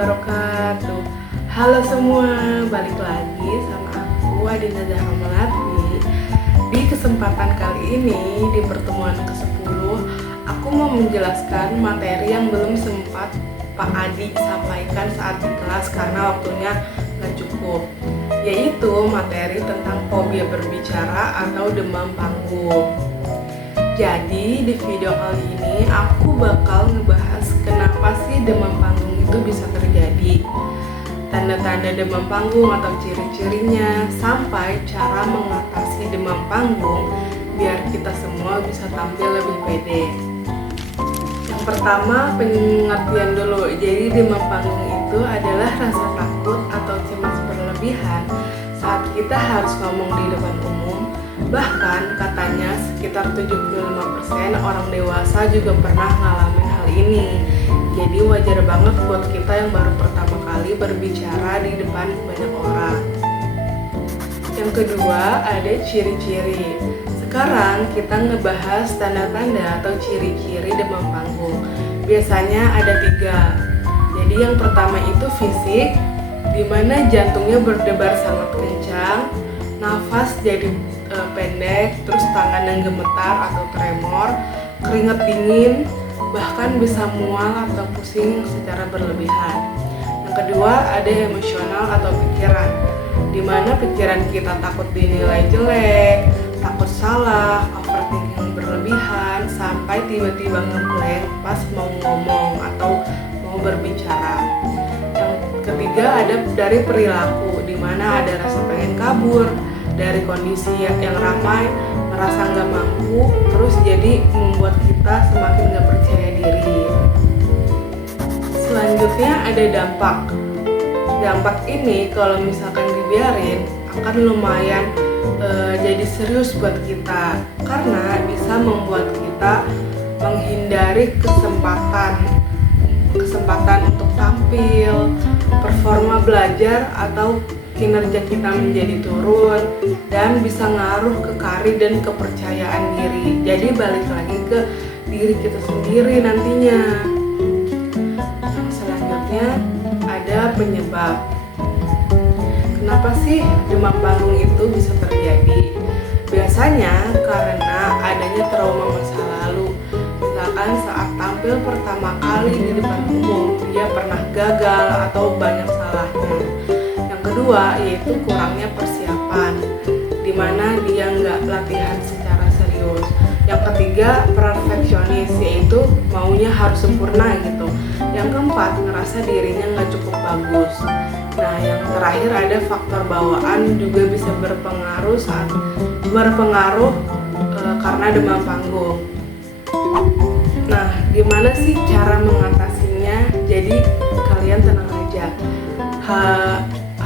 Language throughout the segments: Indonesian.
wabarakatuh. Halo semua, balik lagi sama aku Adinda Zahra Melati. Di kesempatan kali ini, di pertemuan ke-10, aku mau menjelaskan materi yang belum sempat Pak Adi sampaikan saat di kelas karena waktunya nggak cukup, yaitu materi tentang fobia berbicara atau demam panggung. Jadi di video kali ini aku bakal ngebahas kenapa sih demam panggung itu bisa terjadi, tanda-tanda demam panggung atau ciri-cirinya, sampai cara mengatasi demam panggung biar kita semua bisa tampil lebih pede. Yang pertama, pengertian dulu. Jadi demam panggung itu adalah rasa takut atau cemas berlebihan saat kita harus ngomong di depan umum. Bahkan katanya sekitar 75% orang dewasa juga pernah ngalamin hal ini. Jadi wajar banget buat kita yang baru pertama kali berbicara di depan banyak orang. Yang kedua, ada ciri-ciri. Sekarang kita ngebahas tanda-tanda atau ciri-ciri demam panggung. Biasanya ada 3. Jadi yang pertama itu fisik, dimana jantungnya berdebar sangat kencang, nafas jadi pendek, terus tangan yang gemetar atau tremor, keringat dingin, bahkan bisa mual atau pusing secara berlebihan. Yang kedua ada emosional atau pikiran, dimana pikiran kita takut dinilai jelek, takut salah, overthinking berlebihan, sampai tiba-tiba ngeblank pas mau ngomong atau mau berbicara. Yang ketiga ada dari perilaku, dimana ada rasa pengen kabur dari kondisi yang ramai, merasa nggak mampu, terus jadi membuat kita semakin nggak percaya diri. Selanjutnya ada dampak. Dampak ini kalau misalkan dibiarin akan lumayan jadi serius buat kita, karena bisa membuat kita menghindari kesempatan untuk tampil, performa belajar, atau kinerja kita menjadi turun, dan bisa ngaruh ke karir dan kepercayaan diri. Jadi balik lagi ke diri kita sendiri nantinya. Yang selanjutnya ada penyebab. Kenapa sih demam panggung itu bisa terjadi? Biasanya karena adanya trauma masa lalu. Misalkan saat tampil pertama kali di depan umum, dia pernah gagal atau banyak salahnya. Kedua yaitu kurangnya persiapan, dimana dia nggak latihan secara serius. Yang ketiga perfeksionis, yaitu maunya harus sempurna gitu. Yang keempat ngerasa dirinya nggak cukup bagus. Nah yang terakhir ada faktor bawaan juga bisa berpengaruh karena demam panggung. Nah gimana sih cara mengatasinya? Jadi kalian tenang aja.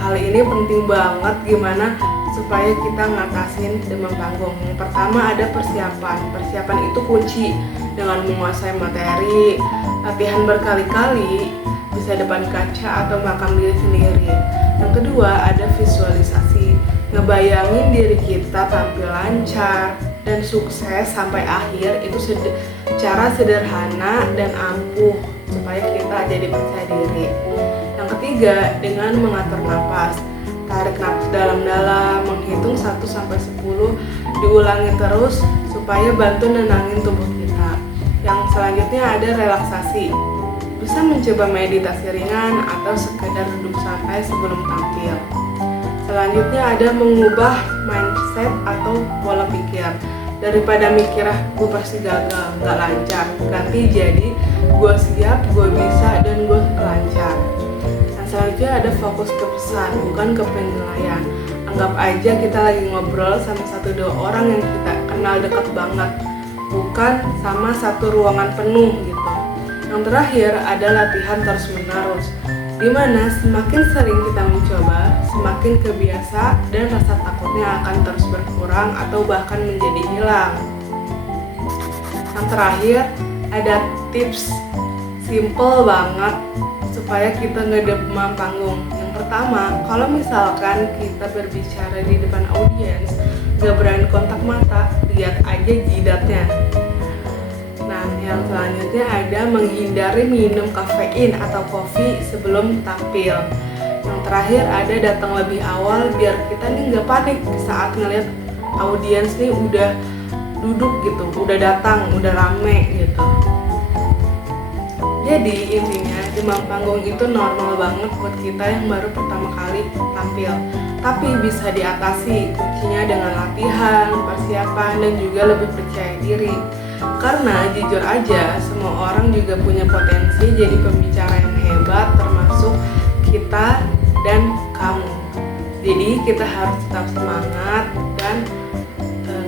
Hal ini penting banget gimana supaya kita ngatasin demam panggung. Yang pertama ada persiapan. Persiapan itu kunci, dengan menguasai materi, latihan berkali-kali, bisa depan kaca atau makam diri sendiri. Yang kedua ada visualisasi, ngebayangin diri kita tampil lancar dan sukses sampai akhir, itu cara sederhana dan ampuh supaya kita jadi percaya diri. Yang ketiga, dengan mengatur napas. Tarik napas dalam-dalam, menghitung 1-10, diulangi terus supaya bantu nenangin tubuh kita. Yang selanjutnya ada relaksasi. Bisa mencoba meditasi ringan atau sekedar duduk santai sebelum tampil. Selanjutnya ada mengubah mindset atau pola pikir. Daripada mikir gue pasti gagal, nggak lancar, ganti jadi gue siap, gue bisa, dan gue lancar. Selanjutnya ada fokus ke pesan, bukan ke penilaian. Anggap aja kita lagi ngobrol sama 1-2 orang yang kita kenal deket banget, bukan sama satu ruangan penuh gitu. Yang terakhir ada latihan terus menerus, dimana semakin sering kita mencoba, semakin kebiasa dan rasa takutnya akan terus berkurang atau bahkan menjadi hilang. Yang terakhir ada tips simple banget supaya kita nggak demam panggung. Yang pertama, kalau misalkan kita berbicara di depan audiens, nggak berani kontak mata, lihat aja jidatnya. Nah, Yang selanjutnya ada menghindari minum kafein atau kopi sebelum tampil. Yang terakhir ada datang lebih awal biar kita nih nggak panik saat ngeliat audiens nih udah duduk gitu, udah datang, udah rame gitu. Jadi intinya demam panggung itu normal banget buat kita yang baru pertama kali tampil. Tapi bisa diatasi, kuncinya dengan latihan, persiapan, dan juga lebih percaya diri. Karena jujur aja, semua orang juga punya potensi jadi pembicara yang hebat, termasuk kita dan kamu. Jadi kita harus tetap semangat dan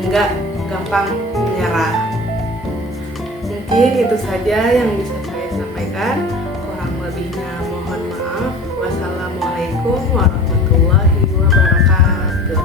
nggak gampang menyerah. Mungkin itu saja yang bisa saya sampaikan. Kurang lebihnya mohon maaf. Wassalamualaikum warahmatullahi wabarakatuh.